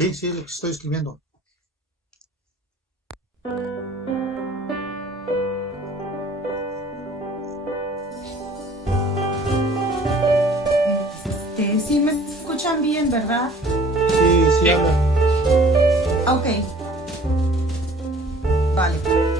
Sí, sí, es lo que estoy escribiendo. Sí me escuchan bien, ¿verdad? Sí, sí, Sí, habla. Ok, vale.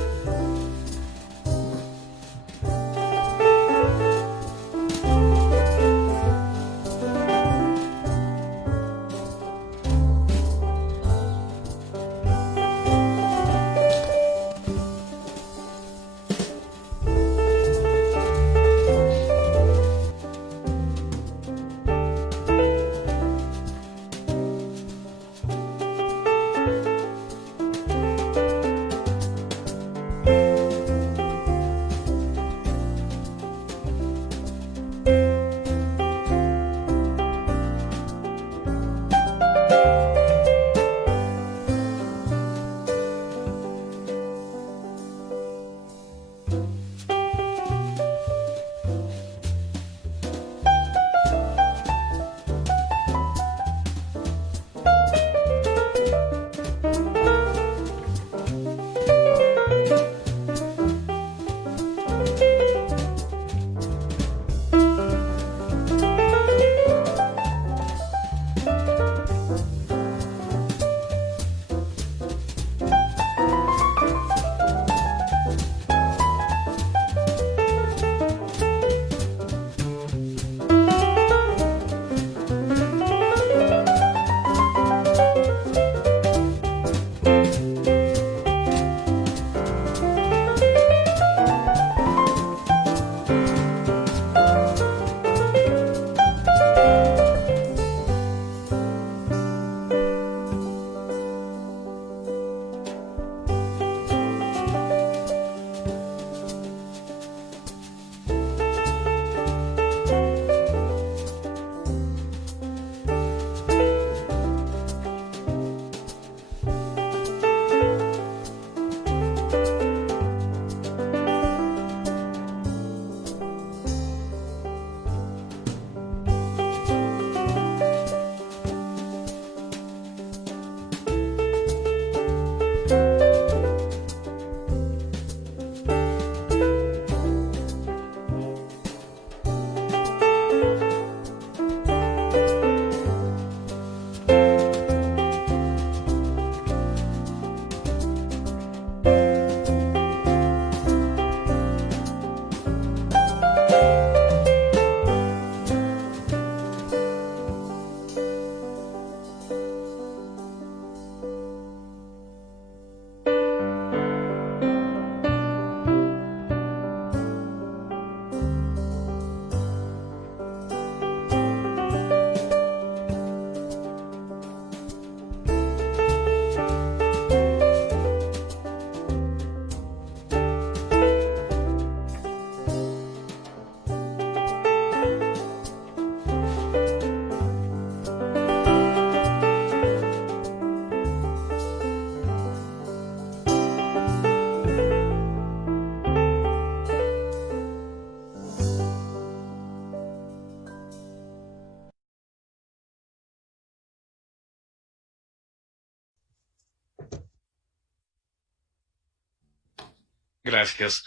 gracias.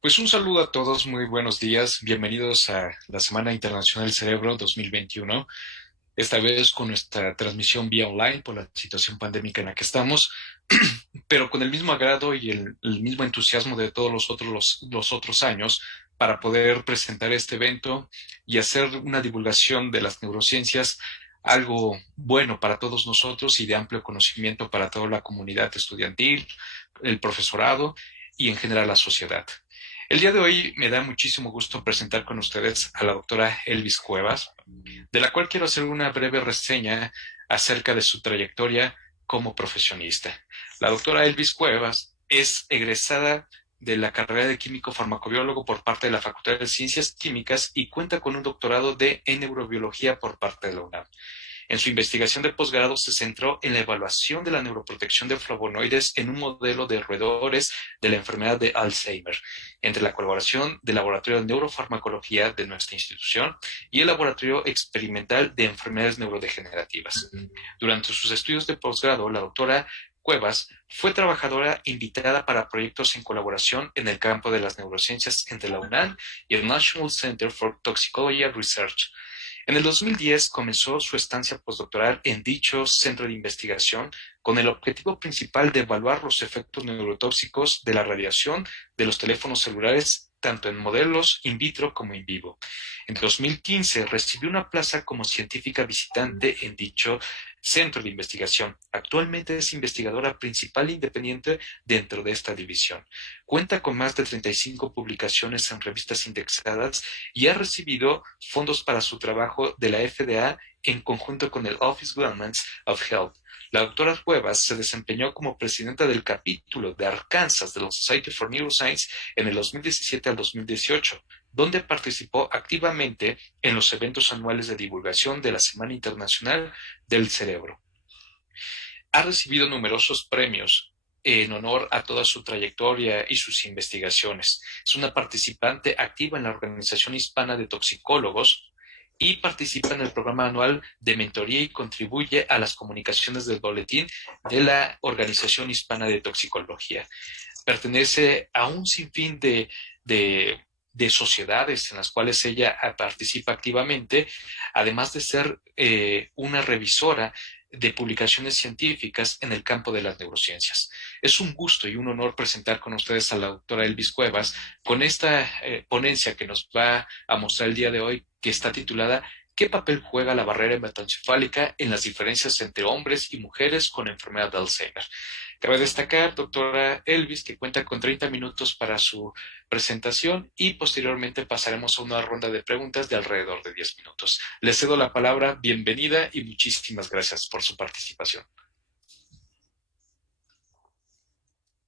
Pues un saludo a todos, muy buenos días. Bienvenidos a la Semana Internacional del Cerebro 2021. Esta vez con nuestra transmisión vía online por la situación pandémica en la que estamos, pero con el mismo agrado y el mismo entusiasmo de todos los otros años para poder presentar este evento y hacer una divulgación de las neurociencias, algo bueno para todos nosotros y de amplio conocimiento para toda la comunidad estudiantil, el profesorado y en general la sociedad. El día de hoy me da muchísimo gusto presentar con ustedes a la doctora Elvis Cuevas, de la cual quiero hacer una breve reseña acerca de su trayectoria como profesionista. La doctora Elvis Cuevas es egresada de la carrera de químico farmacobiólogo por parte de la Facultad de Ciencias Químicas y cuenta con un doctorado en neurobiología por parte de la UNAM. En su investigación de posgrado se centró en la evaluación de la neuroprotección de flavonoides en un modelo de roedores de la enfermedad de Alzheimer, entre la colaboración del Laboratorio de Neurofarmacología de nuestra institución y el Laboratorio Experimental de Enfermedades Neurodegenerativas. Durante sus estudios de posgrado, la doctora Cuevas fue trabajadora invitada para proyectos en colaboración en el campo de las neurociencias entre la UNAM y el National Center for Toxicology Research. En el 2010 comenzó su estancia postdoctoral en dicho centro de investigación con el objetivo principal de evaluar los efectos neurotóxicos de la radiación de los teléfonos celulares tanto en modelos in vitro como in vivo. En 2015 recibió una plaza como científica visitante en dicho centro de investigación. Actualmente es investigadora principal independiente dentro de esta división. Cuenta con más de 35 publicaciones en revistas indexadas y ha recibido fondos para su trabajo de la FDA en conjunto con el Office Governments of Health. La doctora Cuevas se desempeñó como presidenta del capítulo de Arkansas de la Society for Neuroscience en el 2017 al 2018, donde participó activamente en los eventos anuales de divulgación de la Semana Internacional del Cerebro. Ha recibido numerosos premios en honor a toda su trayectoria y sus investigaciones. Es una participante activa en la Organización Hispana de Toxicólogos y participa en el programa anual de mentoría y contribuye a las comunicaciones del boletín de la Organización Hispana de Toxicología. Pertenece a un sinfín de sociedades en las cuales ella participa activamente, además de ser una revisora de publicaciones científicas en el campo de las neurociencias. Es un gusto y un honor presentar con ustedes a la doctora Elvis Cuevas con esta ponencia que nos va a mostrar el día de hoy, que está titulada ¿Qué papel juega la barrera hematoencefálica en las diferencias entre hombres y mujeres con enfermedad de Alzheimer? Cabe destacar, doctora Elvis, que cuenta con 30 minutos para su presentación y posteriormente pasaremos a una ronda de preguntas de alrededor de 10 minutos. Le cedo la palabra, bienvenida y muchísimas gracias por su participación.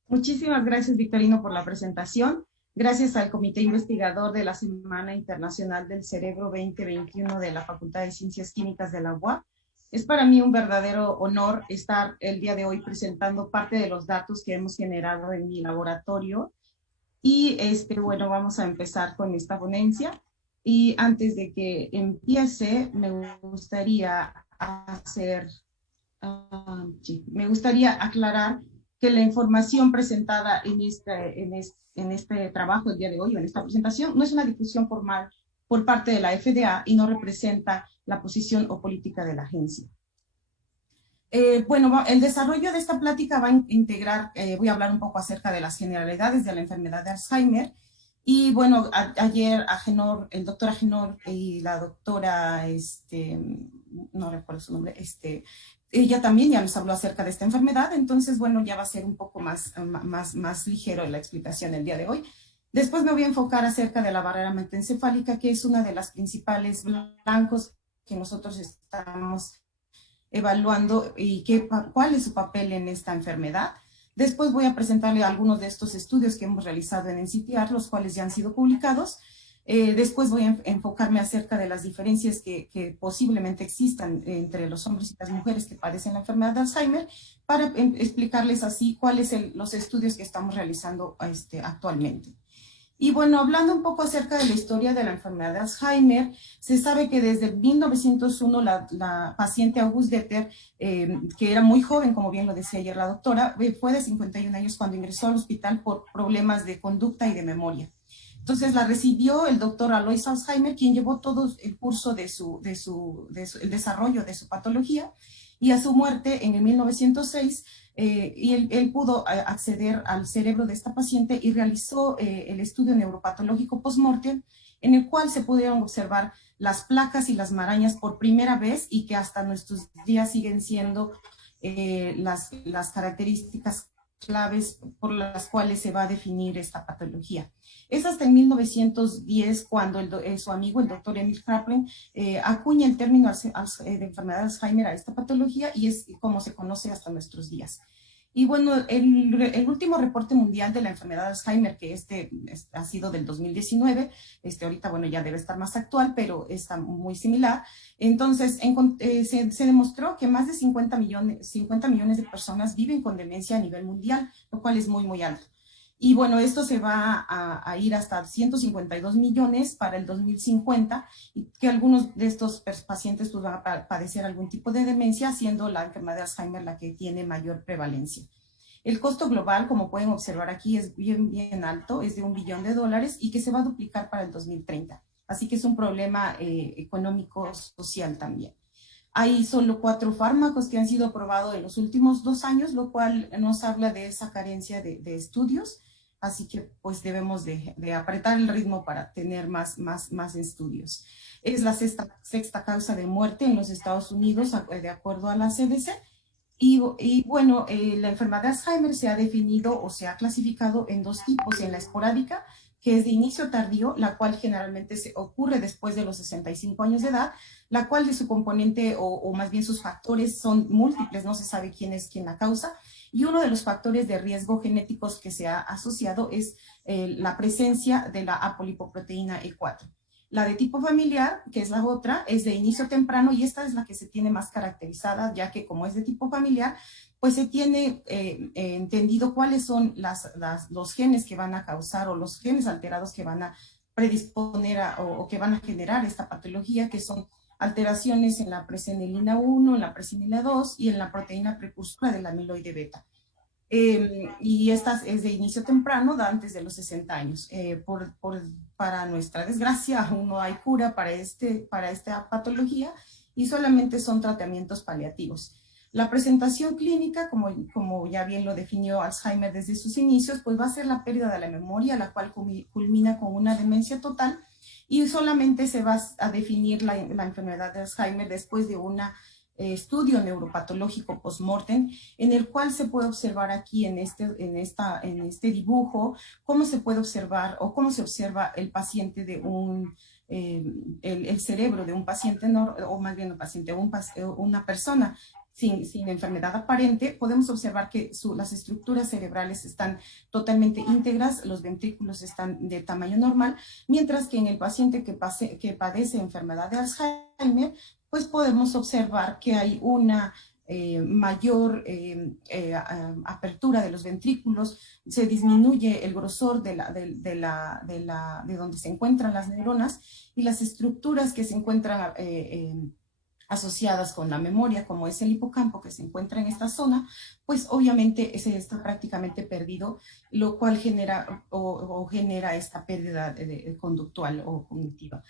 Muchísimas gracias, Victorino, por la presentación. Gracias al Comité Investigador de la Semana Internacional del Cerebro 2021 de la Facultad de Ciencias Químicas de la UAP. Es para mí un verdadero honor estar el día de hoy presentando parte de los datos que hemos generado en mi laboratorio. Y bueno, vamos a empezar con esta ponencia. Y antes de que empiece, me gustaría aclarar que la información presentada en este trabajo el día de hoy, en esta presentación, no es una difusión formal por parte de la FDA y no representa la posición o política de la agencia. Bueno, el desarrollo de esta plática va a integrar, voy a hablar un poco acerca de las generalidades de la enfermedad de Alzheimer. Y bueno, ayer el doctor Agenor y la doctora, no recuerdo su nombre, ella también ya nos habló acerca de esta enfermedad, entonces bueno, ya va a ser un poco más ligero la explicación el día de hoy. Después me voy a enfocar acerca de la barrera hematoencefálica, que es una de las principales blancos que nosotros estamos evaluando y cuál es su papel en esta enfermedad. Después voy a presentarle algunos de estos estudios que hemos realizado en NCTR, los cuales ya han sido publicados. Después voy a enfocarme acerca de las diferencias que posiblemente existan entre los hombres y las mujeres que padecen la enfermedad de Alzheimer, para explicarles así cuáles son los estudios que estamos realizando actualmente. Y bueno, hablando un poco acerca de la historia de la enfermedad de Alzheimer, se sabe que desde 1901 la paciente Auguste Deter, que era muy joven, como bien lo decía ayer la doctora, fue de 51 años cuando ingresó al hospital por problemas de conducta y de memoria. Entonces la recibió el doctor Alois Alzheimer, quien llevó todo el curso el desarrollo de su patología, y a su muerte en el 1906, y él pudo acceder al cerebro de esta paciente y realizó el estudio neuropatológico post-mortem, en el cual se pudieron observar las placas y las marañas por primera vez y que hasta nuestros días siguen siendo las características claves por las cuales se va a definir esta patología. Es hasta en 1910 cuando su amigo, el doctor Emil Kraepelin, acuña el término de enfermedad de Alzheimer a esta patología, y es como se conoce hasta nuestros días. Y bueno, el último reporte mundial de la enfermedad de Alzheimer, que ha sido del 2019, ahorita, bueno, ya debe estar más actual, pero está muy similar. Entonces, se demostró que más de 50 millones de personas viven con demencia a nivel mundial, lo cual es muy, muy alto. Y bueno, esto se va a ir hasta 152 millones para el 2050, y que algunos de estos pacientes pues, van a padecer algún tipo de demencia, siendo la enfermedad de Alzheimer la que tiene mayor prevalencia. El costo global, como pueden observar aquí, es bien, bien alto, es de $1 billón y que se va a duplicar para el 2030. Así que es un problema económico, social también. Hay solo 4 fármacos que han sido aprobados en los últimos 2 años, lo cual nos habla de esa carencia de estudios. Así que pues debemos de apretar el ritmo para tener más estudios. Es la sexta causa de muerte en los Estados Unidos, de acuerdo a la CDC. Y bueno, la enfermedad de Alzheimer se ha definido o se ha clasificado en 2 tipos, en la esporádica, que es de inicio tardío, la cual generalmente se ocurre después de los 65 años de edad, la cual de su componente o más bien sus factores son múltiples, no se sabe quién es quien la causa, y uno de los factores de riesgo genéticos que se ha asociado es la presencia de la apolipoproteína E4. La de tipo familiar, que es la otra, es de inicio temprano y esta es la que se tiene más caracterizada, ya que como es de tipo familiar, pues se tiene entendido cuáles son los genes que van a causar o los genes alterados que van a predisponer o que van a generar esta patología, que son alteraciones en la presenilina 1, en la presenilina 2 y en la proteína precursora del amiloide beta. Y esta es de inicio temprano, da antes de los 60 años. Para nuestra desgracia, aún no hay cura para esta patología y solamente son tratamientos paliativos. La presentación clínica, como ya bien lo definió Alzheimer desde sus inicios, pues va a ser la pérdida de la memoria, la cual culmina con una demencia total, y solamente se va a definir la enfermedad de Alzheimer después de una estudio neuropatológico post-mortem, en el cual se puede observar aquí en este dibujo cómo se puede observar o cómo se observa el paciente de el cerebro de un paciente, o más bien un paciente, una persona sin enfermedad aparente. Podemos observar que las estructuras cerebrales están totalmente íntegras, los ventrículos están de tamaño normal, mientras que en el paciente que padece enfermedad de Alzheimer, pues podemos observar que hay una mayor apertura de los ventrículos, se disminuye el grosor de donde se encuentran las neuronas, y las estructuras que se encuentran asociadas con la memoria, como es el hipocampo que se encuentra en esta zona, pues obviamente ese está prácticamente perdido, lo cual genera esta pérdida conductual o cognitiva.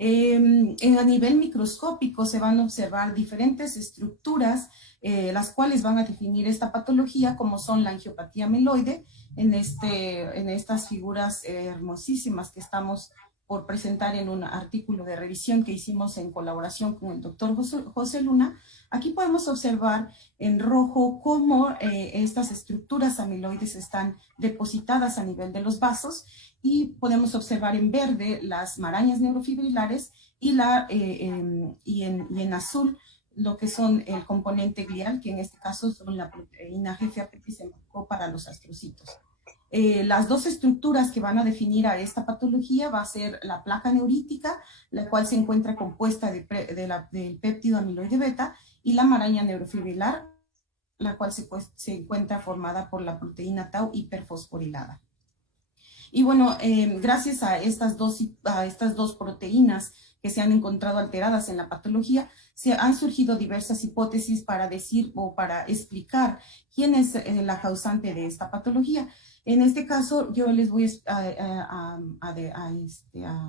A nivel microscópico se van a observar diferentes estructuras, las cuales van a definir esta patología, como son la angiopatía amiloide, en estas figuras hermosísimas que estamos por presentar en un artículo de revisión que hicimos en colaboración con el doctor José Luna. Aquí podemos observar en rojo cómo estas estructuras amiloides están depositadas a nivel de los vasos, y podemos observar en verde las marañas neurofibrilares y en azul lo que son el componente glial, que en este caso son la proteína GFAP que se marcó para los astrocitos. Las 2 estructuras que van a definir a esta patología va a ser la placa neurítica, la cual se encuentra compuesta del péptido amiloide beta, y la maraña neurofibrilar, la cual se encuentra formada por la proteína tau hiperfosforilada. Y bueno, gracias a estas dos proteínas que se han encontrado alteradas en la patología, se han surgido diversas hipótesis para decir o para explicar quién es la causante de esta patología. En este caso, yo les voy a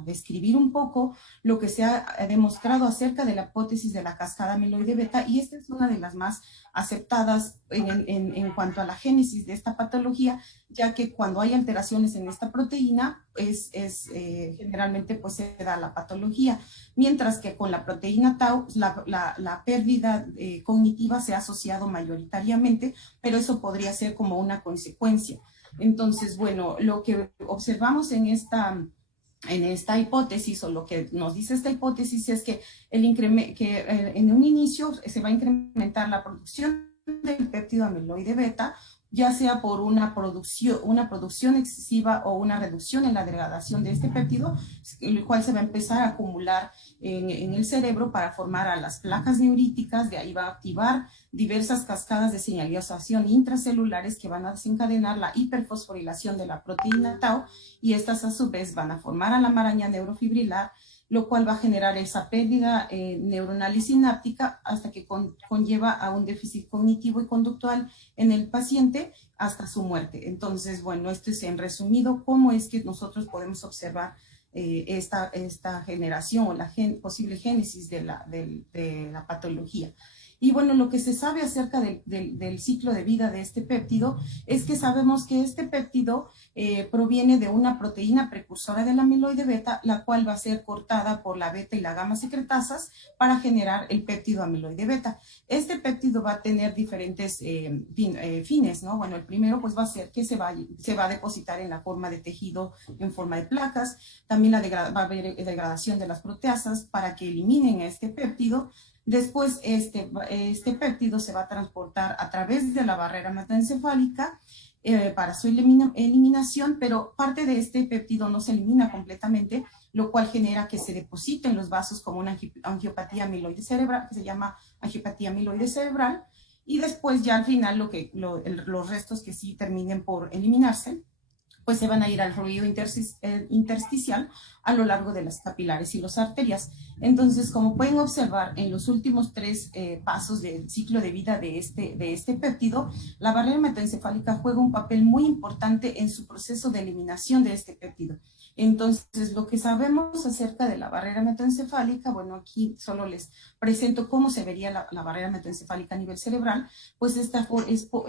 describir un poco lo que se ha demostrado acerca de la hipótesis de la cascada amiloide beta, y esta es una de las más aceptadas en cuanto a la génesis de esta patología, ya que cuando hay alteraciones en esta proteína, generalmente pues se da la patología, mientras que con la proteína tau, la pérdida cognitiva se ha asociado mayoritariamente, pero eso podría ser como una consecuencia. Entonces, bueno, lo que observamos en esta hipótesis, o lo que nos dice esta hipótesis, es que en un inicio se va a incrementar la producción del péptido amiloide beta, ya sea por una producción excesiva o una reducción en la degradación de este péptido, el cual se va a empezar a acumular en el cerebro para formar a las placas neuríticas. De ahí va a activar diversas cascadas de señalización intracelulares que van a desencadenar la hiperfosforilación de la proteína tau, y estas a su vez van a formar a la maraña neurofibrilar, lo cual va a generar esa pérdida neuronal y sináptica hasta que conlleva a un déficit cognitivo y conductual en el paciente hasta su muerte. Entonces, bueno, esto es en resumido cómo es que nosotros podemos observar esta generación o la posible génesis de la patología. Y bueno, lo que se sabe acerca del ciclo de vida de este péptido es que sabemos que este péptido proviene de una proteína precursora del amiloide beta, la cual va a ser cortada por la beta y la gamma secretasas para generar el péptido amiloide beta. Este péptido va a tener diferentes fines, ¿no? Bueno, el primero pues va a ser que se va a depositar en la forma de tejido en forma de placas. También va a haber degradación de las proteasas para que eliminen este péptido. Después, este péptido se va a transportar a través de la barrera hematoencefálica para su eliminación, pero parte de este péptido no se elimina completamente, lo cual genera que se deposite en los vasos como una angiopatía amiloide cerebral, que se llama angiopatía amiloide cerebral, y después ya al final los restos que sí terminen por eliminarse, pues se van a ir al fluido intersticial a lo largo de las capilares y las arterias. Entonces, como pueden observar, en los últimos tres pasos del ciclo de vida de este péptido, la barrera hematoencefálica juega un papel muy importante en su proceso de eliminación de este péptido. Entonces, lo que sabemos acerca de la barrera hematoencefálica, bueno, aquí solo les presento cómo se vería la barrera hematoencefálica a nivel cerebral. Pues esta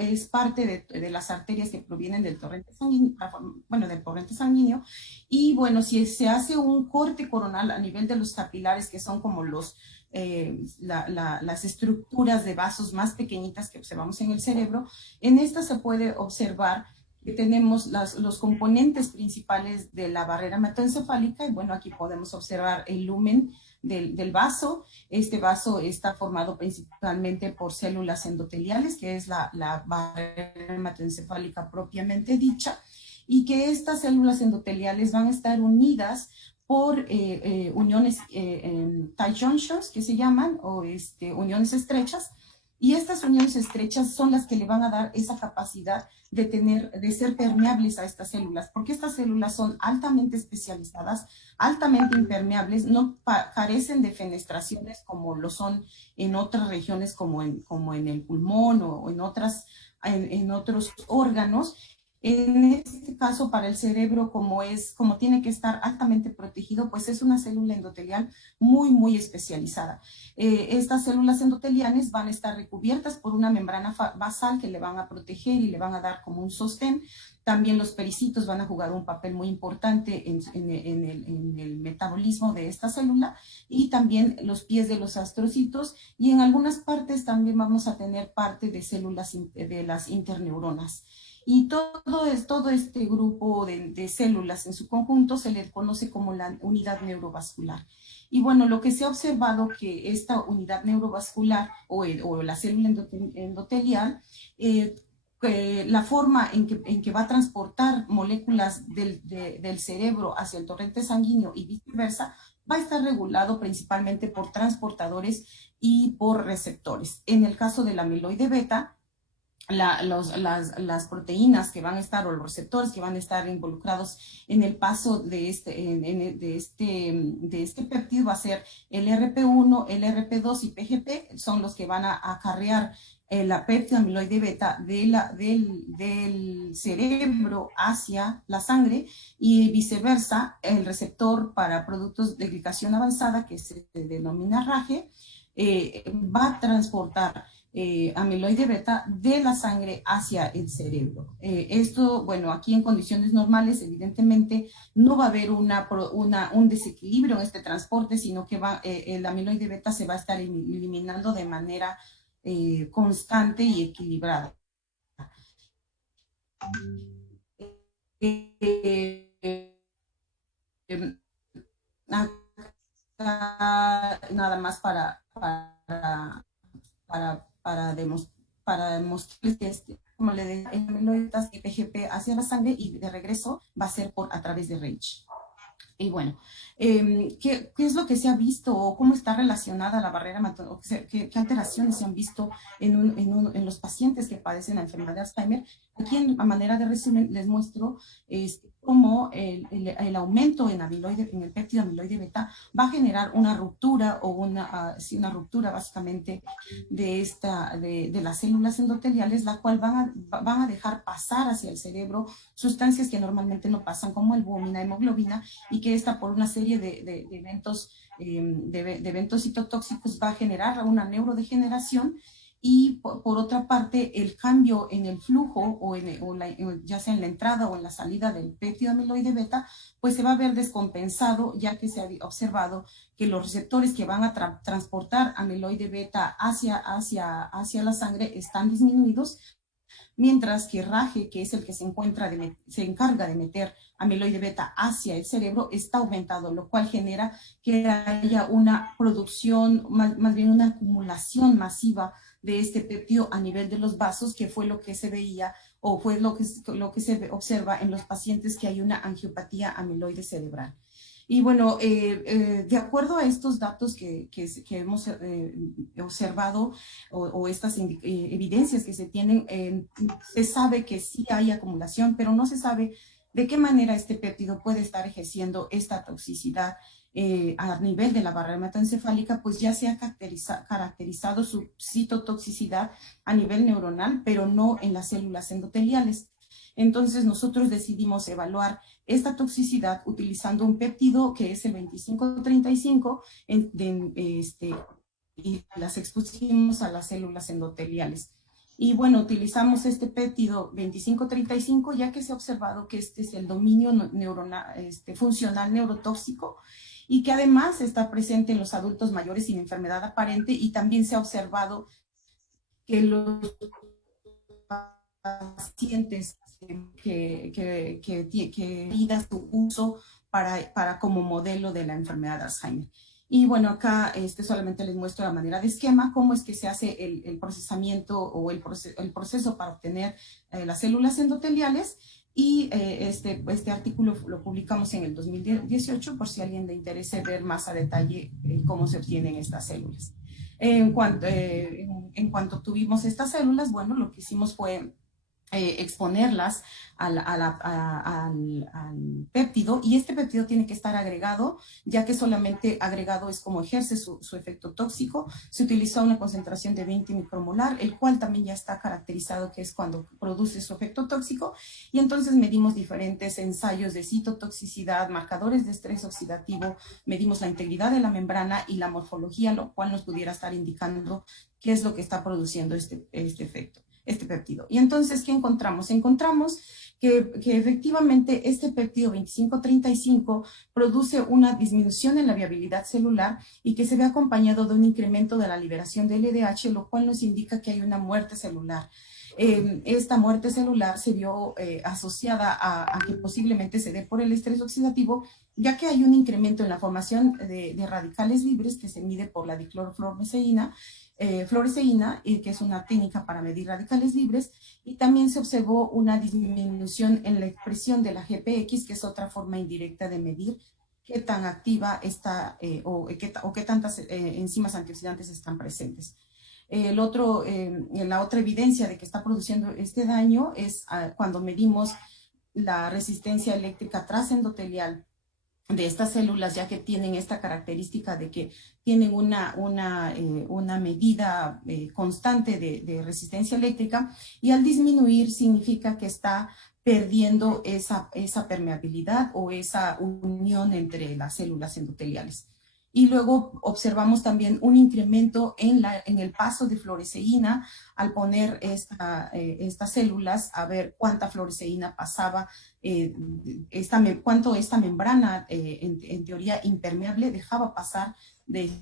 es parte de las arterias que provienen del torrente sanguíneo, y bueno, si se hace un corte coronal a nivel de los capilares, que son como las estructuras de vasos más pequeñitas que observamos en el cerebro, en esta se puede observar que tenemos los componentes principales de la barrera hematoencefálica, y bueno, aquí podemos observar el lumen del vaso. Este vaso está formado principalmente por células endoteliales, que es la barrera hematoencefálica propiamente dicha, y que estas células endoteliales van a estar unidas por uniones tight junctions, que se llaman, o uniones estrechas, y estas uniones estrechas son las que le van a dar esa capacidad de ser permeables a estas células, porque estas células son altamente especializadas, altamente impermeables, no carecen de fenestraciones como lo son en otras regiones, como en el pulmón o en otros órganos. En este caso, para el cerebro, como tiene que estar altamente protegido, pues es una célula endotelial muy, muy especializada. Estas células endoteliales van a estar recubiertas por una membrana basal que le van a proteger y le van a dar como un sostén. También los pericitos van a jugar un papel muy importante en el metabolismo de esta célula, y también los pies de los astrocitos, y en algunas partes también vamos a tener parte de células de las interneuronas. Y todo este grupo de células en su conjunto se le conoce como la unidad neurovascular. Y bueno, lo que se ha observado que esta unidad neurovascular o la célula endotelial, la forma en que va a transportar moléculas del cerebro hacia el torrente sanguíneo y viceversa, va a estar regulado principalmente por transportadores y por receptores. En el caso del amiloide beta, las proteínas que van a estar, o los receptores que van a estar involucrados en el paso de este péptido va a ser el LRP1, LRP2 y PGP, son los que van a acarrear la péptido amiloide beta del cerebro hacia la sangre, y viceversa, el receptor para productos de glicación avanzada, que se denomina RAGE, va a transportar amiloide beta de la sangre hacia el cerebro. Esto, bueno, aquí en condiciones normales, evidentemente, no va a haber un desequilibrio en este transporte, sino que el amiloide beta se va a estar eliminando de manera constante y equilibrada. Nada más para para mostrarles que como le decía, el amiloide PGP hacia la sangre y de regreso va a ser a través de RAGE. Y bueno, ¿qué es lo que se ha visto o cómo está relacionada la barrera hematoencefálica? ¿Qué alteraciones se han visto en los pacientes que padecen la enfermedad de Alzheimer? Aquí, a manera de resumen, les muestro cómo el aumento en el péptido amiloide beta va a generar una ruptura o una ruptura básicamente de las células endoteliales, la cual van a dejar pasar hacia el cerebro sustancias que normalmente no pasan, como albúmina, hemoglobina, y que esta por una serie de eventos citotóxicos va a generar una neurodegeneración. Y por otra parte, el cambio en el flujo ya sea en la entrada o en la salida del péptido amiloide beta, pues se va a ver descompensado, ya que se ha observado que los receptores que van a transportar amiloide beta hacia la sangre están disminuidos, mientras que RAGE, que es el que se encarga de meter amiloide beta hacia el cerebro, está aumentado, lo cual genera que haya una producción, más bien una acumulación masiva de este péptido a nivel de los vasos, que fue lo que se veía o fue lo que se observa en los pacientes que hay una angiopatía amiloide cerebral. Y bueno, de acuerdo a estos datos que hemos observado o estas evidencias que se tienen, se sabe que sí hay acumulación, pero no se sabe de qué manera este péptido puede estar ejerciendo esta toxicidad a nivel de la barrera hematoencefálica, pues ya se ha caracterizado su citotoxicidad a nivel neuronal, pero no en las células endoteliales. Entonces nosotros decidimos evaluar esta toxicidad utilizando un péptido que es el 2535 y las expusimos a las células endoteliales. Y bueno, utilizamos este péptido 2535 ya que se ha observado que este es el dominio neuronal, funcional neurotóxico, y que además está presente en los adultos mayores sin enfermedad aparente, y también se ha observado que los pacientes que pida su uso como modelo de la enfermedad de Alzheimer. Y bueno, acá solamente les muestro la manera de esquema, cómo es que se hace el procesamiento o el proceso para obtener las células endoteliales. Y este artículo lo publicamos en el 2018 por si a alguien le interese ver más a detalle cómo se obtienen estas células. En cuanto tuvimos estas células, bueno, lo que hicimos fue exponerlas al péptido, y este péptido tiene que estar agregado, ya que solamente agregado es como ejerce su efecto tóxico. Se utilizó una concentración de 20 micromolar, el cual también ya está caracterizado que es cuando produce su efecto tóxico, y entonces medimos diferentes ensayos de citotoxicidad, marcadores de estrés oxidativo, medimos la integridad de la membrana y la morfología, lo cual nos pudiera estar indicando qué es lo que está produciendo este efecto, este péptido. Y entonces, ¿qué encontramos? Encontramos que efectivamente este péptido 2535 produce una disminución en la viabilidad celular y que se ve acompañado de un incremento de la liberación de LDH, lo cual nos indica que hay una muerte celular. Esta muerte celular se vio asociada a que posiblemente se dé por el estrés oxidativo, ya que hay un incremento en la formación de radicales libres que se mide por la diclorofluoresceína, que es una técnica para medir radicales libres, y también se observó una disminución en la expresión de la GPX, que es otra forma indirecta de medir qué tan activa está o qué tantas enzimas antioxidantes están presentes. La otra evidencia de que está produciendo este daño es cuando medimos la resistencia eléctrica trasendotelial de estas células, ya que tienen esta característica de que tienen una medida constante de resistencia eléctrica, y al disminuir significa que está perdiendo esa permeabilidad o esa unión entre las células endoteliales. Y luego observamos también un incremento en el paso de fluoresceína al poner estas células a ver cuánta fluoresceína pasaba, cuánto esta membrana, en teoría impermeable, dejaba pasar de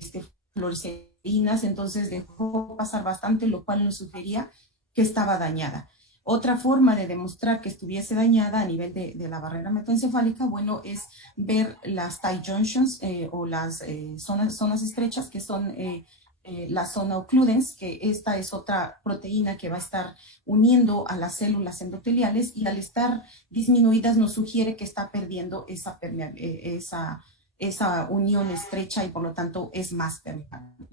fluoresceínas. Entonces dejó pasar bastante, lo cual nos sugería que estaba dañada. Otra forma de demostrar que estuviese dañada a nivel de la barrera hematoencefálica, bueno, es ver las tight junctions o las zonas estrechas, que son la zona occludens, que esta es otra proteína que va a estar uniendo a las células endoteliales y al estar disminuidas nos sugiere que está perdiendo esa unión estrecha y por lo tanto es más permeable.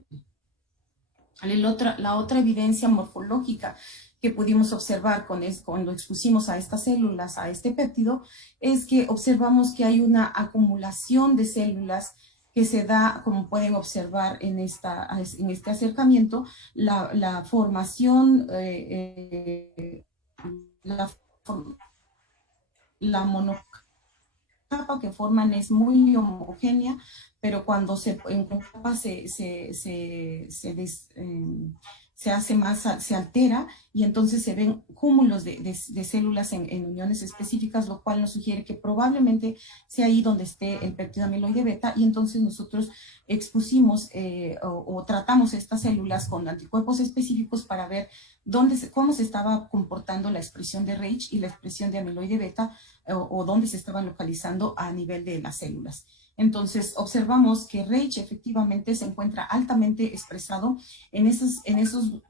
La otra evidencia morfológica que pudimos observar cuando expusimos a estas células, a este péptido, es que observamos que hay una acumulación de células que se da, como pueden observar en este acercamiento, la formación, la monocapa que forman es muy homogénea, pero cuando en capa se hace más, se altera y entonces se ven cúmulos de células en uniones específicas, lo cual nos sugiere que probablemente sea ahí donde esté el péptido amiloide beta y entonces nosotros expusimos o tratamos estas células con anticuerpos específicos para ver cómo se estaba comportando la expresión de RAGE y la expresión de amiloide beta o dónde se estaban localizando a nivel de las células. Entonces, observamos que RAGE efectivamente se encuentra altamente expresado en esos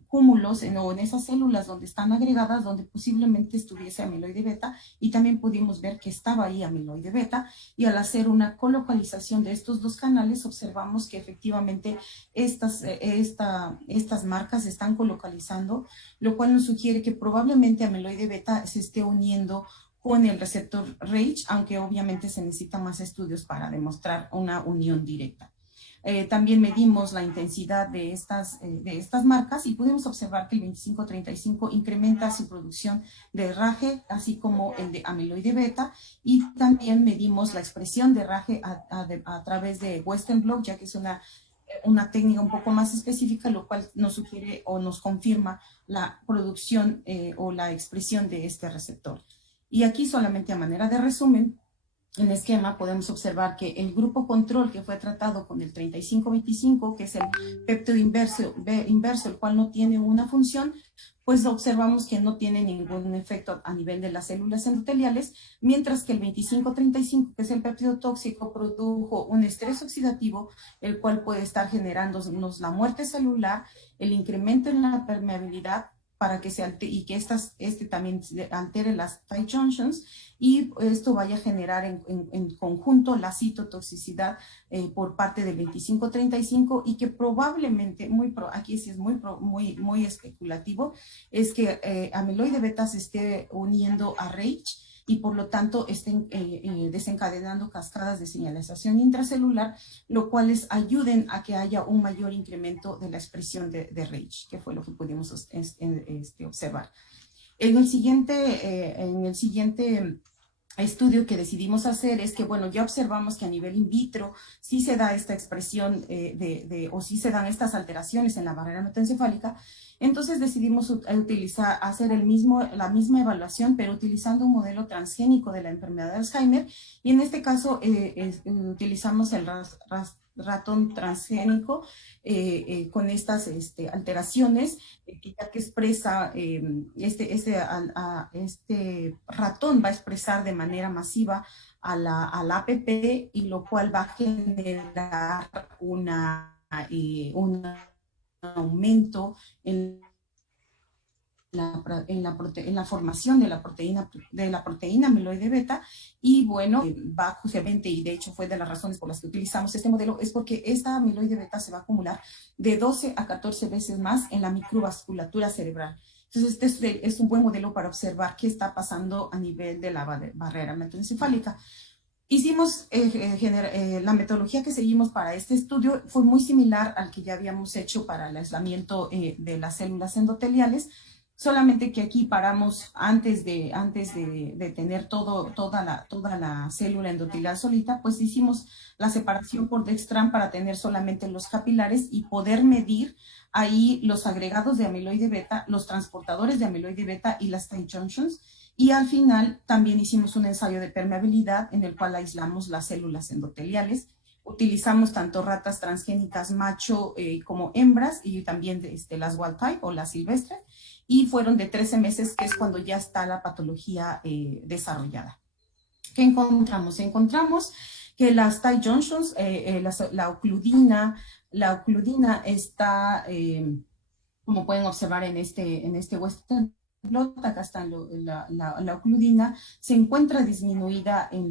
cúmulos o en esas células donde están agregadas, donde posiblemente estuviese amiloide beta, y también pudimos ver que estaba ahí amiloide beta, y al hacer una colocalización de estos dos canales, observamos que efectivamente estas marcas se están colocalizando, lo cual nos sugiere que probablemente amiloide beta se esté uniendo con el receptor RAGE, aunque obviamente se necesitan más estudios para demostrar una unión directa. También medimos la intensidad de estas marcas y pudimos observar que el 2535 incrementa su producción de RAGE, así como el de amiloide beta, y también medimos la expresión de RAGE a través de Western blot, ya que es una técnica un poco más específica, lo cual nos sugiere o nos confirma la producción o la expresión de este receptor. Y aquí solamente a manera de resumen, en el esquema podemos observar que el grupo control que fue tratado con el 3525, que es el péptido inverso, el cual no tiene una función, pues observamos que no tiene ningún efecto a nivel de las células endoteliales, mientras que el 2535, que es el péptido tóxico, produjo un estrés oxidativo, el cual puede estar generándonos la muerte celular, el incremento en la permeabilidad, para que y que también altere las tight junctions y esto vaya a generar en conjunto la citotoxicidad por parte del 2535 y que probablemente, aquí sí es muy especulativo, es que amiloide beta se esté uniendo a RAGE y por lo tanto estén desencadenando cascadas de señalización intracelular, lo cual ayuden a que haya un mayor incremento de la expresión de RAGE, que fue lo que pudimos observar. En el siguiente estudio que decidimos hacer es que, bueno, ya observamos que a nivel in vitro sí se da esta expresión o sí se dan estas alteraciones en la barrera hematoencefálica. Entonces decidimos hacer la misma evaluación, pero utilizando un modelo transgénico de la enfermedad de Alzheimer, y en este caso utilizamos el ratón transgénico con estas alteraciones, ya que expresa, este ratón va a expresar de manera masiva a la APP, y lo cual va a generar un aumento en la formación de la proteína amiloide beta, y bueno, va justamente, y de hecho fue de las razones por las que utilizamos este modelo, es porque esta amiloide beta se va a acumular de 12 a 14 veces más en la microvasculatura cerebral. Entonces, este es un buen modelo para observar qué está pasando a nivel de la barrera hematoencefálica. Hicimos, la metodología que seguimos para este estudio fue muy similar al que ya habíamos hecho para el aislamiento de las células endoteliales, solamente que aquí paramos antes de tener toda la célula endotelial solita, pues hicimos la separación por Dextran para tener solamente los capilares y poder medir ahí los agregados de amiloide beta, los transportadores de amiloide beta y las tight junctions. Y al final también hicimos un ensayo de permeabilidad en el cual aislamos las células endoteliales. Utilizamos tanto ratas transgénicas macho como hembras, y también las wild type o las silvestres, y fueron de 13 meses, que es cuando ya está la patología desarrollada. ¿Qué encontramos? Encontramos que las tight junctions, la ocludina, La ocludina está, como pueden observar en este Western blot, acá está la ocludina, se encuentra disminuida en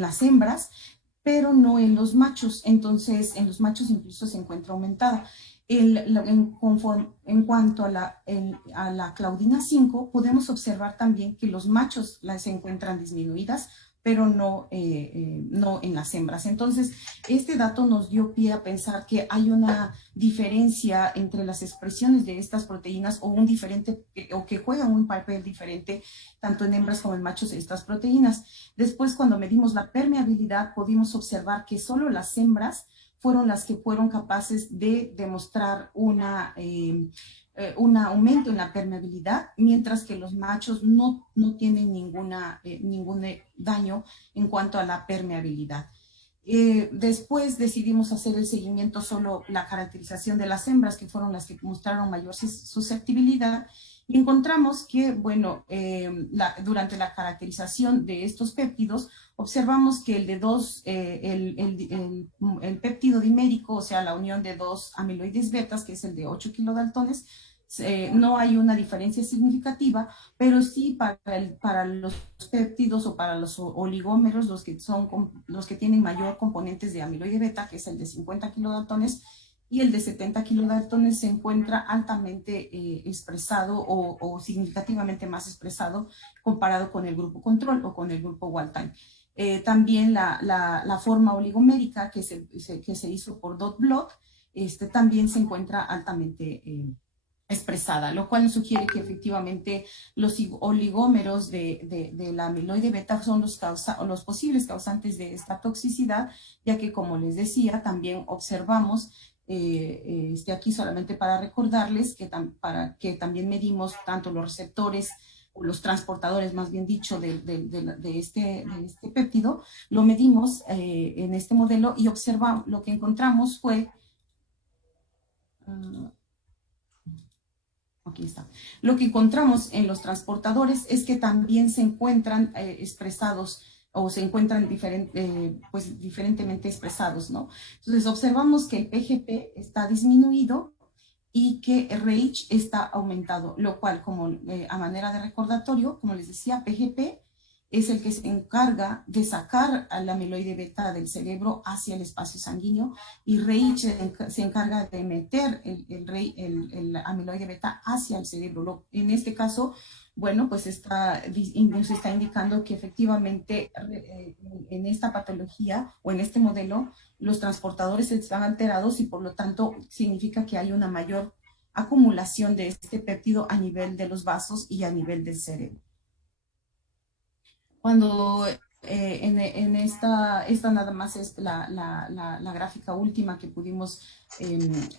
las hembras, pero no en los machos. Entonces, en los machos incluso se encuentra aumentada. En cuanto a la Claudina 5, podemos observar también que los machos se encuentran disminuidas, pero no en las hembras. Entonces, este dato nos dio pie a pensar que hay una diferencia entre las expresiones de estas proteínas o que juegan un papel diferente tanto en hembras como en machos de estas proteínas. Después, cuando medimos la permeabilidad, pudimos observar que solo las hembras fueron las que fueron capaces de demostrar un aumento en la permeabilidad, mientras que los machos no tienen ningún daño en cuanto a la permeabilidad. Después decidimos hacer el seguimiento solo la caracterización de las hembras, que fueron las que mostraron mayor susceptibilidad, y encontramos que, bueno, durante la caracterización de estos péptidos, observamos que el péptido dimérico, o sea, la unión de dos amiloides betas, que es el de 8 kilodaltones, no hay una diferencia significativa, pero sí para los péptidos o para los oligómeros, los que tienen mayor componentes de amiloide beta, que es el de 50 kilodaltones, y el de 70 kilodaltones se encuentra altamente expresado o significativamente más expresado comparado con el grupo control o con el grupo wild type. También la forma oligomérica que se hizo por dot blot también se encuentra altamente expresada, lo cual sugiere que efectivamente los oligómeros de la amiloide beta son los posibles causantes de esta toxicidad, ya que, como les decía, también observamos aquí solamente para recordarles que también medimos tanto los receptores o los transportadores, más bien dicho, de este péptido. Lo medimos en este modelo y lo que encontramos fue aquí está. Lo que encontramos en los transportadores es que también se encuentran expresados o se encuentran diferentemente expresados, ¿no? Entonces observamos que el PGP está disminuido y que RAGE está aumentado, lo cual, como a manera de recordatorio, como les decía, PGP es el que se encarga de sacar al amiloide beta del cerebro hacia el espacio sanguíneo, y RAGE se encarga de meter el amiloide beta hacia el cerebro. En este caso, bueno, pues nos está indicando que efectivamente en esta patología o en este modelo los transportadores están alterados y por lo tanto significa que hay una mayor acumulación de este péptido a nivel de los vasos y a nivel del cerebro. Cuando esta nada más es la gráfica última que pudimos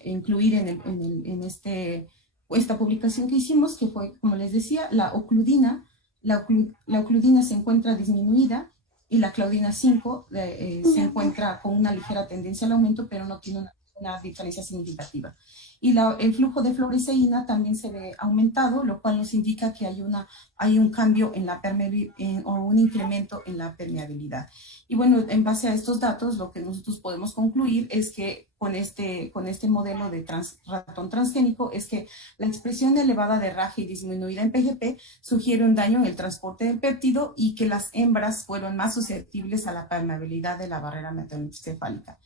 incluir en esta publicación que hicimos, que fue, como les decía, la ocludina se encuentra disminuida y la Claudina 5 se encuentra con una ligera tendencia al aumento, pero no tiene una diferencia significativa. Y el flujo de fluoresceína también se ve aumentado, lo cual nos indica que hay un cambio en la permeabilidad o un incremento en la permeabilidad. Y bueno, en base a estos datos, lo que nosotros podemos concluir es que con este modelo de ratón transgénico es que la expresión elevada de RAGE y disminuida en PGP sugiere un daño en el transporte del péptido y que las hembras fueron más susceptibles a la permeabilidad de la barrera hematoencefálica.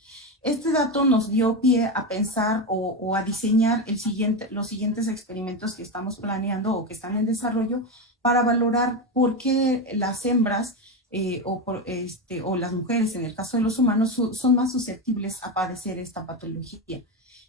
Este dato nos dio pie a pensar o a diseñar los siguientes experimentos que estamos planeando o que están en desarrollo para valorar por qué las hembras o las mujeres, en el caso de los humanos, son más susceptibles a padecer esta patología.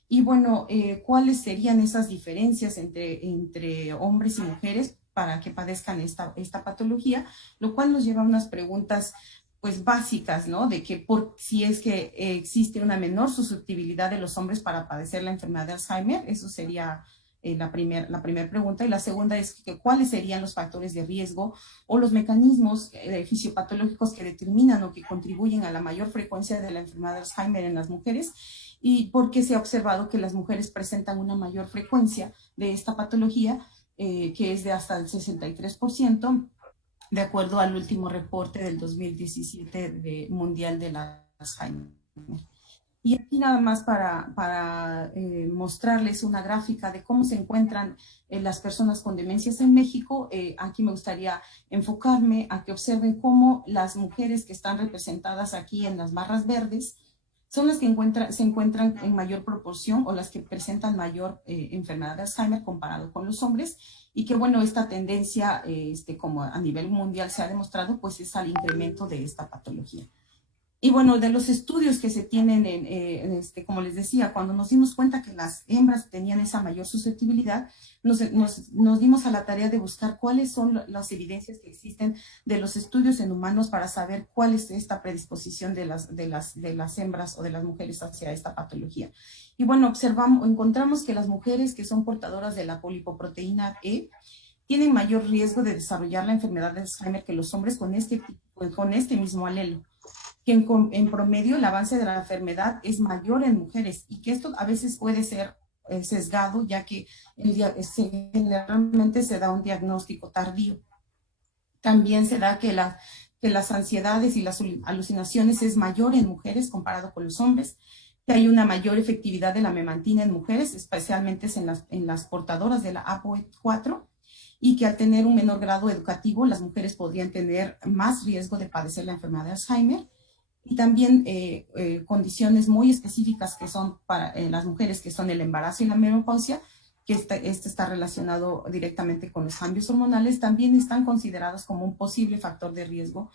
Y bueno, ¿cuáles serían esas diferencias entre hombres y mujeres para que padezcan esta patología? Lo cual nos lleva a unas preguntas pues básicas, ¿no? De que si es que existe una menor susceptibilidad de los hombres para padecer la enfermedad de Alzheimer. Eso sería la primera pregunta. Y la segunda es que cuáles serían los factores de riesgo o los mecanismos fisiopatológicos que determinan o que contribuyen a la mayor frecuencia de la enfermedad de Alzheimer en las mujeres, y por qué se ha observado que las mujeres presentan una mayor frecuencia de esta patología, que es de hasta el 63%. de acuerdo al último reporte del 2017 mundial de Alzheimer. Y aquí nada más para mostrarles una gráfica de cómo se encuentran las personas con demencias en México. Aquí me gustaría enfocarme a que observen cómo las mujeres que están representadas aquí en las barras verdes son las que se encuentran en mayor proporción o las que presentan mayor enfermedad de Alzheimer comparado con los hombres, y que bueno, esta tendencia como a nivel mundial se ha demostrado, pues es al incremento de esta patología. Y bueno, de los estudios que se tienen, como les decía, cuando nos dimos cuenta que las hembras tenían esa mayor susceptibilidad, nos dimos a la tarea de buscar cuáles son las evidencias que existen de los estudios en humanos para saber cuál es esta predisposición de las hembras o de las mujeres hacia esta patología. Y bueno, encontramos que las mujeres que son portadoras de la polipoproteína E tienen mayor riesgo de desarrollar la enfermedad de Alzheimer que los hombres con este mismo alelo, que en promedio el avance de la enfermedad es mayor en mujeres, y que esto a veces puede ser sesgado, ya que generalmente se da un diagnóstico tardío. También se da que las ansiedades y las alucinaciones es mayor en mujeres comparado con los hombres, que hay una mayor efectividad de la memantina en mujeres, especialmente en las portadoras de la APOE4, y que al tener un menor grado educativo, las mujeres podrían tener más riesgo de padecer la enfermedad de Alzheimer. Y también condiciones muy específicas que son para las mujeres, que son el embarazo y la menopausia, que este está relacionado directamente con los cambios hormonales, también están considerados como un posible factor de riesgo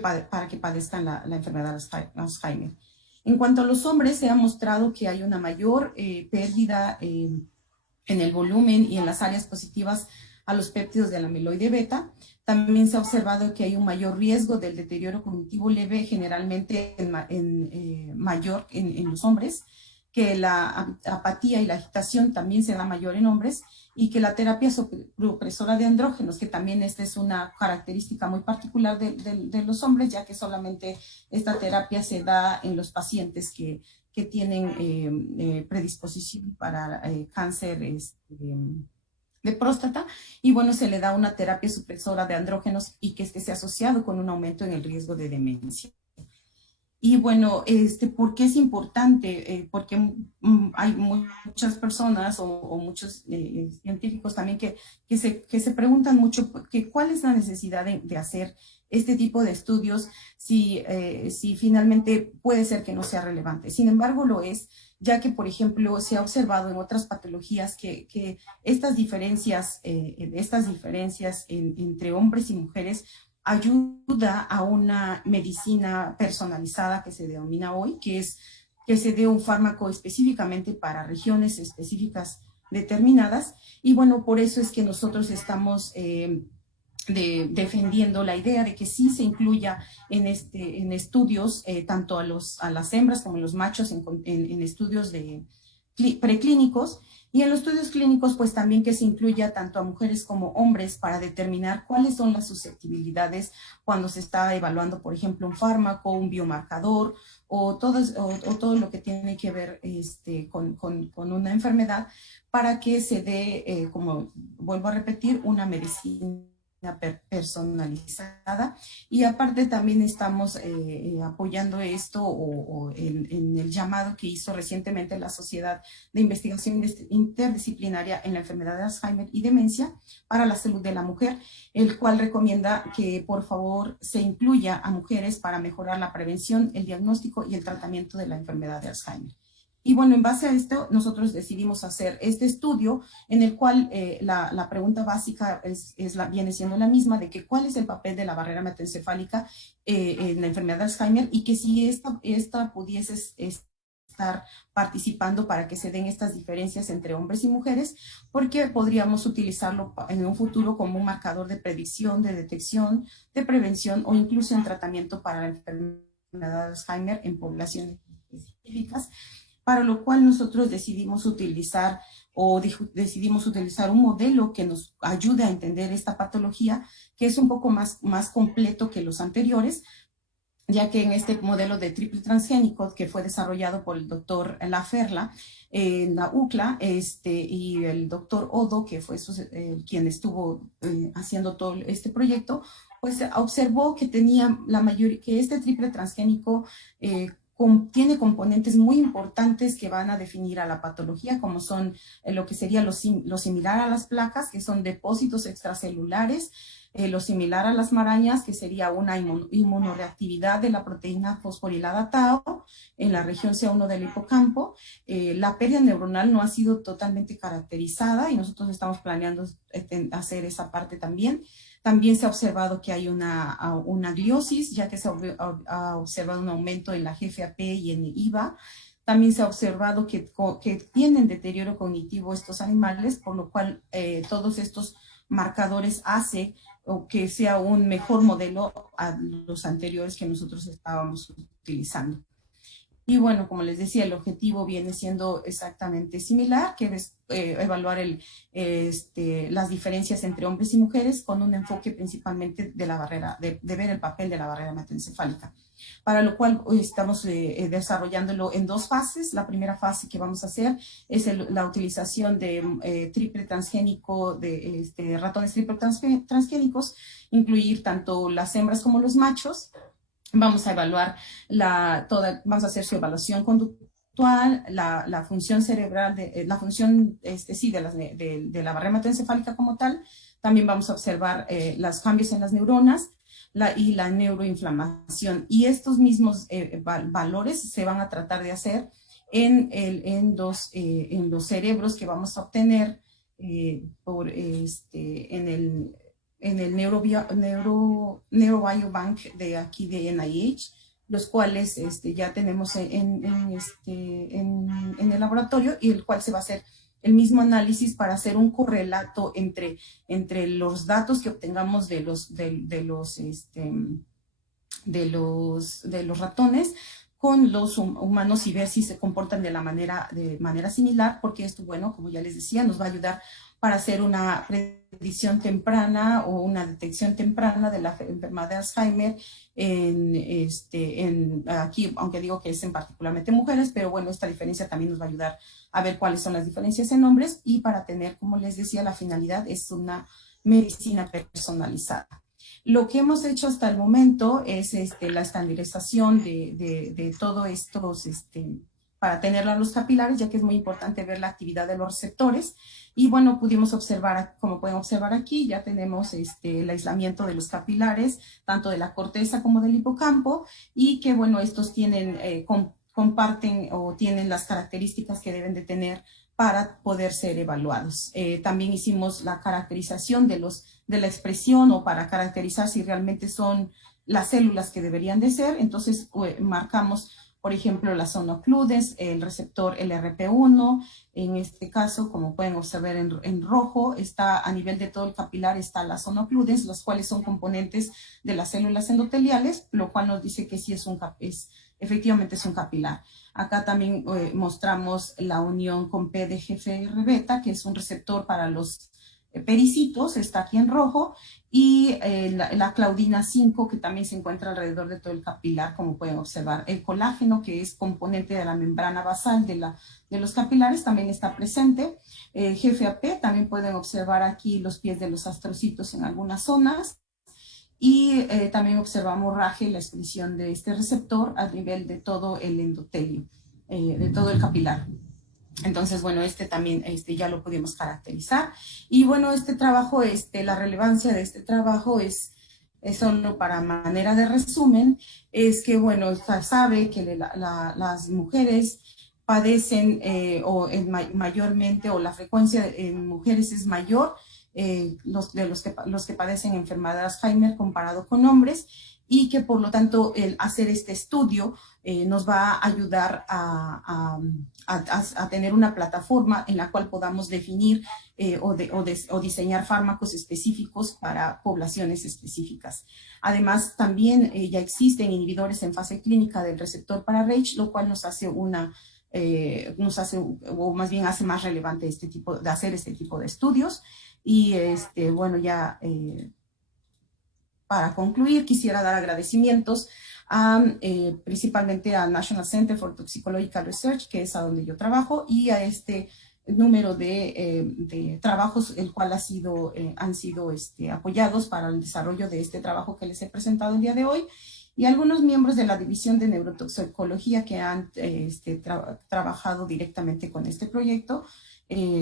para que padezcan la enfermedad de Alzheimer. En cuanto a los hombres, se ha mostrado que hay una mayor pérdida en el volumen y en las áreas positivas a los péptidos de la amiloide beta. También se ha observado que hay un mayor riesgo del deterioro cognitivo leve, generalmente mayor en los hombres, que la apatía y la agitación también se da mayor en hombres, y que la terapia supresora de andrógenos, que también esta es una característica muy particular de los hombres, ya que solamente esta terapia se da en los pacientes que tienen predisposición para cáncer de próstata, y bueno, se le da una terapia supresora de andrógenos y que esté asociado con un aumento en el riesgo de demencia. Y bueno, ¿por qué es importante? Porque hay muchas personas o muchos científicos también que se preguntan mucho cuál es la necesidad de hacer este tipo de estudios si finalmente puede ser que no sea relevante. Sin embargo, lo es, ya que, por ejemplo, se ha observado en otras patologías que estas diferencias entre hombres y mujeres ayuda a una medicina personalizada que se denomina hoy, que es que se dé un fármaco específicamente para regiones específicas determinadas. Y bueno, por eso es que nosotros estamos defendiendo la idea de que sí se incluya en estudios tanto a las hembras como a los machos en estudios preclínicos, y en los estudios clínicos pues también que se incluya tanto a mujeres como hombres para determinar cuáles son las susceptibilidades cuando se está evaluando, por ejemplo, un fármaco, un biomarcador o todo lo que tiene que ver con una enfermedad, para que se dé, como vuelvo a repetir, una medicina personalizada. Y aparte también estamos apoyando esto en el llamado que hizo recientemente la Sociedad de Investigación Interdisciplinaria en la Enfermedad de Alzheimer y Demencia para la Salud de la Mujer, el cual recomienda que por favor se incluya a mujeres para mejorar la prevención, el diagnóstico y el tratamiento de la enfermedad de Alzheimer. Y bueno, en base a esto, nosotros decidimos hacer este estudio en el cual la pregunta básica viene siendo la misma, de que cuál es el papel de la barrera hematoencefálica en la enfermedad de Alzheimer, y que si esta pudiese estar participando para que se den estas diferencias entre hombres y mujeres, porque podríamos utilizarlo en un futuro como un marcador de predicción, de detección, de prevención o incluso en tratamiento para la enfermedad de Alzheimer en poblaciones específicas, para lo cual nosotros decidimos utilizar un modelo que nos ayude a entender esta patología, que es un poco más completo que los anteriores, ya que en este modelo de triple transgénico que fue desarrollado por el doctor Laferla en la UCLA y el doctor Odo, que fue quien estuvo haciendo todo este proyecto, pues observó que tenía que este triple transgénico tiene componentes muy importantes que van a definir a la patología, como son lo que sería lo similar a las placas, que son depósitos extracelulares, lo similar a las marañas, que sería una inmunoreactividad de la proteína fosforilada tau en la región C1 del hipocampo. La pérdida neuronal no ha sido totalmente caracterizada y nosotros estamos planeando hacer esa parte también. También se ha observado que hay una gliosis, ya que se ha observado un aumento en la GFAP y en el IVA. También se ha observado que tienen deterioro cognitivo estos animales, por lo cual todos estos marcadores hacen que sea un mejor modelo a los anteriores que nosotros estábamos utilizando. Y bueno, como les decía, el objetivo viene siendo exactamente similar, que es evaluar las diferencias entre hombres y mujeres con un enfoque principalmente de la barrera, de ver el papel de la barrera hematoencefálica. Para lo cual estamos desarrollándolo en 2 fases. La primera fase que vamos a hacer es la utilización de triple transgénico, de ratones triple transgénicos, incluir tanto las hembras como los machos. Vamos a evaluar vamos a hacer su evaluación conductual, la función cerebral, la función de la barrera hematoencefálica como tal. También vamos a observar los cambios en las neuronas y la neuroinflamación. Y estos mismos valores se van a tratar de hacer en los cerebros que vamos a obtener en el Neurobiobank de aquí de NIH, los cuales ya tenemos en el laboratorio, y el cual se va a hacer el mismo análisis para hacer un correlato entre los datos que obtengamos de los ratones con los humanos y ver si se comportan de manera similar, porque esto, bueno, como ya les decía, nos va a ayudar para hacer una predicción temprana o una detección temprana de la enfermedad de Alzheimer aquí, aunque digo que es en particularmente mujeres, pero bueno, esta diferencia también nos va a ayudar a ver cuáles son las diferencias en hombres, y para tener, como les decía, la finalidad es una medicina personalizada. Lo que hemos hecho hasta el momento es la estandarización de todo esto para tener los capilares, ya que es muy importante ver la actividad de los receptores. Y bueno, pudimos observar, como pueden observar aquí, ya tenemos el aislamiento de los capilares, tanto de la corteza como del hipocampo, y que bueno, estos comparten o tienen las características que deben de tener para poder ser evaluados. También hicimos la caracterización de la expresión, o para caracterizar si realmente son las células que deberían de ser. Entonces marcamos, por ejemplo, la zona occludens, el receptor LRP1. En este caso, como pueden observar en rojo, está a nivel de todo el capilar, está la zona occludens, los cuales son componentes de las células endoteliales, lo cual nos dice que sí efectivamente es un capilar. Acá también mostramos la unión con PDGFR beta, que es un receptor para los pericitos, está aquí en rojo, y la claudina 5, que también se encuentra alrededor de todo el capilar, como pueden observar. El colágeno, que es componente de la membrana basal de los capilares, también está presente. GFAP, también pueden observar aquí los pies de los astrocitos en algunas zonas. Y también observamos raje, la expresión de este receptor a nivel de todo el endotelio, de todo el capilar. Entonces, bueno, también ya lo pudimos caracterizar. Y bueno, este trabajo, la relevancia de este trabajo es solo para manera de resumen, es que, bueno, sabe que las mujeres padecen mayormente, o la frecuencia en mujeres es mayor, los que padecen enfermedad de Alzheimer comparado con hombres, y que por lo tanto el hacer este estudio nos va a ayudar a tener una plataforma en la cual podamos definir o diseñar fármacos específicos para poblaciones específicas. Además, también ya existen inhibidores en fase clínica del receptor para RAGE, lo cual nos hace o más bien hace más relevante hacer este tipo de estudios. Y bueno, ya para concluir, quisiera dar agradecimientos principalmente al National Center for Toxicological Research, que es a donde yo trabajo, y a número de trabajos, el cual han sido apoyados para el desarrollo de este trabajo que les he presentado el día de hoy, y algunos miembros de la División de Neurotoxicología que han trabajado directamente con este proyecto.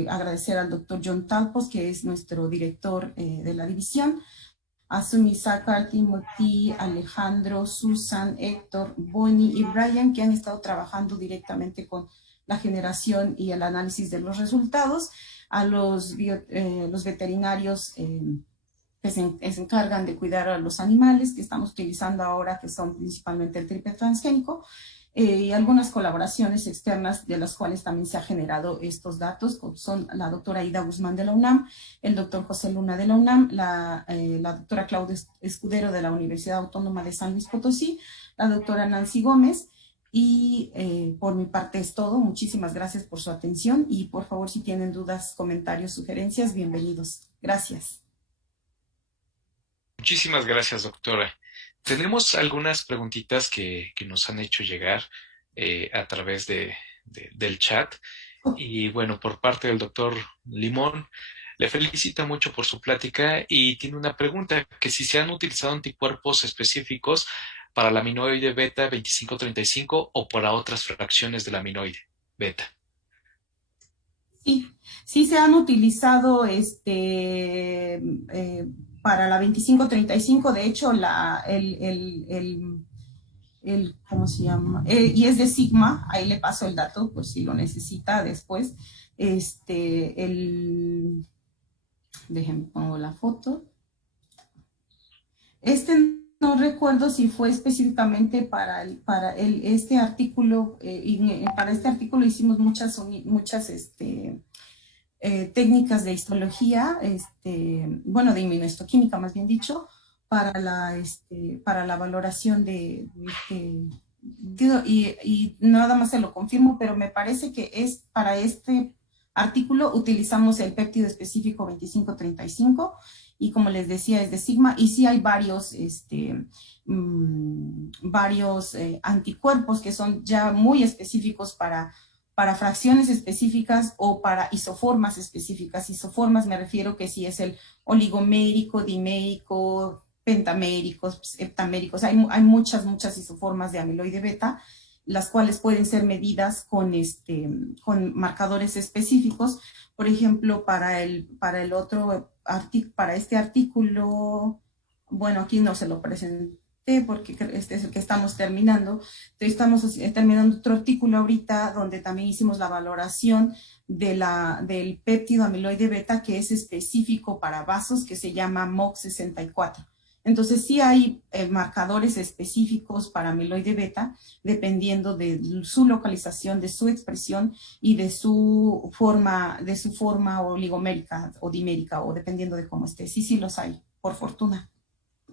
Agradecer al doctor John Talpos, que es nuestro director de la división, a Sumi Sakar, Timothy, Alejandro, Susan, Héctor, Bonnie y Brian, que han estado trabajando directamente con la generación y el análisis de los resultados, a los veterinarios que se encargan de cuidar a los animales que estamos utilizando ahora, que son principalmente el triple transgénico, y algunas colaboraciones externas de las cuales también se han generado estos datos, son la doctora Ida Guzmán de la UNAM, el doctor José Luna de la UNAM, la doctora Claudia Escudero de la Universidad Autónoma de San Luis Potosí, la doctora Nancy Gómez, y por mi parte es todo. Muchísimas gracias por su atención y por favor, si tienen dudas, comentarios, sugerencias, bienvenidos. Gracias. Muchísimas gracias, doctora. Tenemos algunas preguntitas que nos han hecho llegar a través del chat. Y bueno, por parte del doctor Limón, le felicita mucho por su plática y tiene una pregunta, que si se han utilizado anticuerpos específicos para la aminoide beta 2535 o para otras fracciones de la aminoide beta. Sí se han utilizado para la 2535, de hecho, ¿cómo se llama? Y es de Sigma, ahí le paso el dato por si lo necesita después. Déjenme pongo la foto. No recuerdo si fue específicamente para este artículo, y para este artículo hicimos muchas técnicas de histología, bueno, de inmunohistoquímica más bien dicho, para la valoración y nada más se lo confirmo, pero me parece que es para este artículo utilizamos el péptido específico 2535 y como les decía es de Sigma, y sí hay varios anticuerpos que son ya muy específicos para fracciones específicas o para isoformas específicas. Isoformas me refiero que si es el oligomérico, dimérico, pentaméricos, heptaméricos, hay muchas isoformas de amiloide beta, las cuales pueden ser medidas con marcadores específicos. Por ejemplo, para este artículo, bueno, aquí no se lo presenté porque este es el que estamos terminando. Entonces estamos terminando otro artículo ahorita donde también hicimos la valoración del péptido amiloide beta que es específico para vasos, que se llama MOX64. Entonces sí hay marcadores específicos para amiloide beta dependiendo de su localización, de su expresión y de su forma oligomérica o dimérica, o dependiendo de cómo esté. Sí los hay, por fortuna.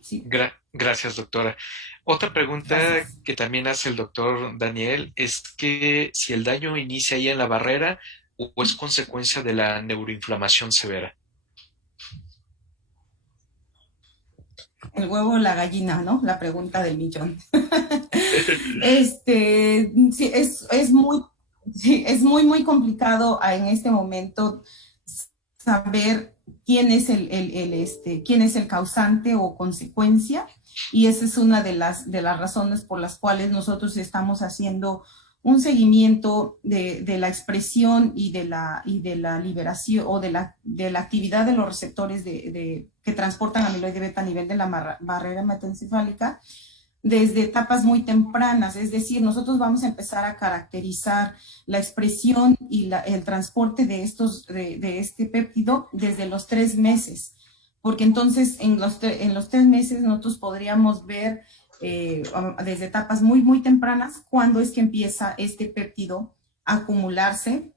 Sí. Gracias, doctora. Otra pregunta que también hace el doctor Daniel es que si el daño inicia ahí en la barrera o es consecuencia de la neuroinflamación severa. El huevo o la gallina, ¿no? La pregunta del millón. Sí, es muy complicado en este momento saber quién es quién es el causante o consecuencia, y esa es una de las razones por las cuales nosotros estamos haciendo un seguimiento de la expresión y de la liberación o de la actividad de los receptores que transportan amiloide beta a nivel de la barrera hematoencefálica desde etapas muy tempranas. Es decir, nosotros vamos a empezar a caracterizar la expresión y el transporte de este péptido desde los 3 meses, porque entonces en los 3 meses nosotros podríamos ver desde etapas muy tempranas cuándo es que empieza este péptido a acumularse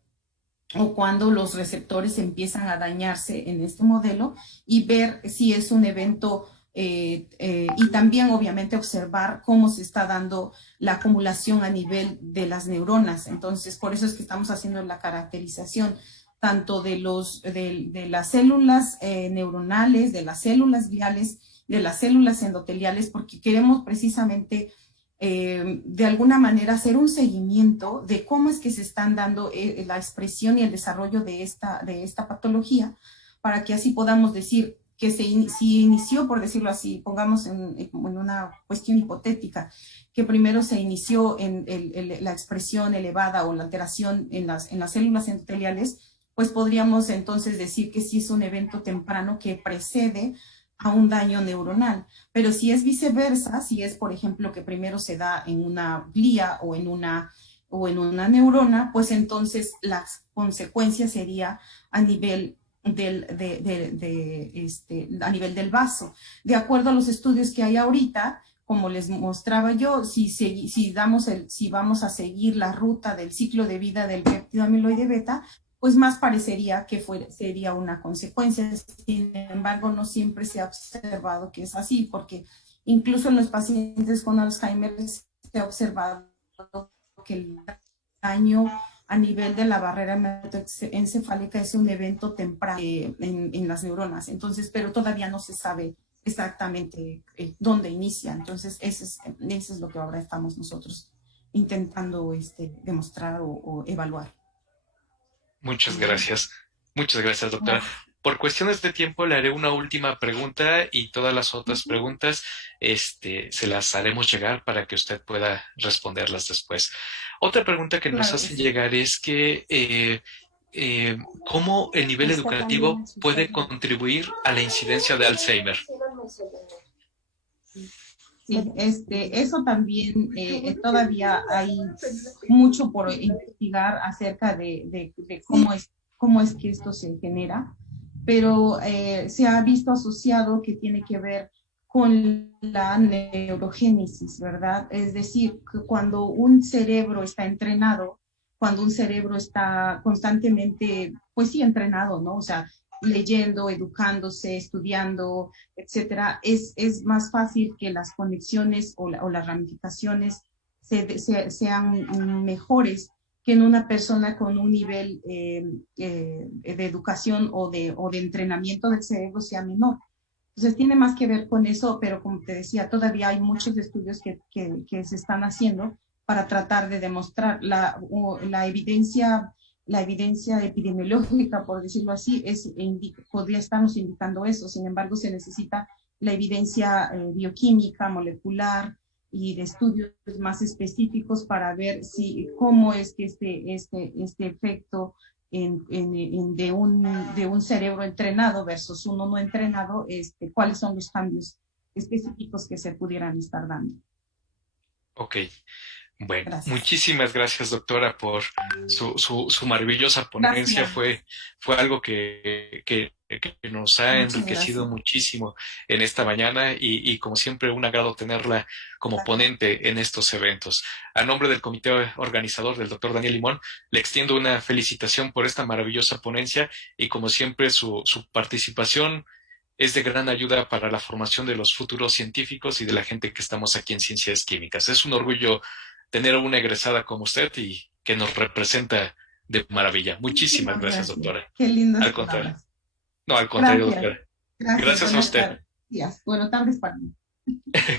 o cuando los receptores empiezan a dañarse en este modelo, y ver si es un evento y también obviamente observar cómo se está dando la acumulación a nivel de las neuronas. Entonces por eso es que estamos haciendo la caracterización tanto de las células neuronales, de las células gliales, de las células endoteliales, porque queremos precisamente de alguna manera hacer un seguimiento de cómo es que se están dando la expresión y el desarrollo de esta patología, para que así podamos decir que si inició, por decirlo así, pongamos en una cuestión hipotética, que primero se inició en la expresión elevada o la alteración en las células endoteliales, pues podríamos entonces decir que sí es un evento temprano que precede a un daño neuronal. Pero si es viceversa, si es, por ejemplo, que primero se da en una glía o en una neurona, pues entonces la consecuencia sería a nivel a nivel del vaso. De acuerdo a los estudios que hay ahorita, como les mostraba yo, si vamos a seguir la ruta del ciclo de vida del péptido amiloide beta, pues más parecería que sería una consecuencia. Sin embargo, no siempre se ha observado que es así, porque incluso en los pacientes con Alzheimer se ha observado que el daño a nivel de la barrera hematoencefálica es un evento temprano en las neuronas. Entonces, pero todavía no se sabe exactamente dónde inicia. Entonces, eso es lo que ahora estamos nosotros intentando demostrar o evaluar. Muchas gracias. Muchas gracias, doctora. Gracias. Por cuestiones de tiempo le haré una última pregunta y todas las otras preguntas se las haremos llegar para que usted pueda responderlas después. Otra pregunta que nos hacen llegar es que ¿cómo el nivel educativo puede contribuir a la incidencia de Alzheimer? Sí, eso también todavía hay mucho por investigar acerca de cómo es que esto se genera, pero se ha visto asociado que tiene que ver con la neurogénesis, ¿verdad? Es decir, que cuando un cerebro está entrenado, cuando un cerebro está constantemente, pues sí, entrenado, ¿no? O sea, leyendo, educándose, estudiando, etcétera, es más fácil que las conexiones o las ramificaciones sean mejores que en una persona con un nivel de educación o de entrenamiento del cerebro sea menor. Entonces tiene más que ver con eso, pero como te decía, todavía hay muchos estudios que se están haciendo para tratar de demostrar la evidencia epidemiológica, por decirlo así, podría estarnos indicando eso. Sin embargo, se necesita la evidencia bioquímica, molecular y de estudios más específicos para ver cómo es que este efecto de un cerebro entrenado versus uno no entrenado, cuáles son los cambios específicos que se pudieran estar dando. Ok. Bueno, Gracias. muchísimas gracias, doctora, por su maravillosa ponencia. Fue algo que nos ha enriquecido muchísimo en esta mañana y como siempre, un agrado tenerla como ponente en estos eventos. A nombre del comité organizador del doctor Daniel Limón, le extiendo una felicitación por esta maravillosa ponencia y como siempre, su participación es de gran ayuda para la formación de los futuros científicos y de la gente que estamos aquí en Ciencias Químicas. Es un orgullo tener una egresada como usted y que nos representa de maravilla. Muchísimas gracias, doctora. Qué lindo. Al contrario. No, al contrario, doctora. Gracias a usted. Buenas tardes para mí.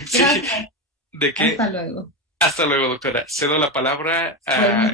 Sí, ¿de qué? Hasta luego. Hasta luego, doctora. Cedo la palabra a...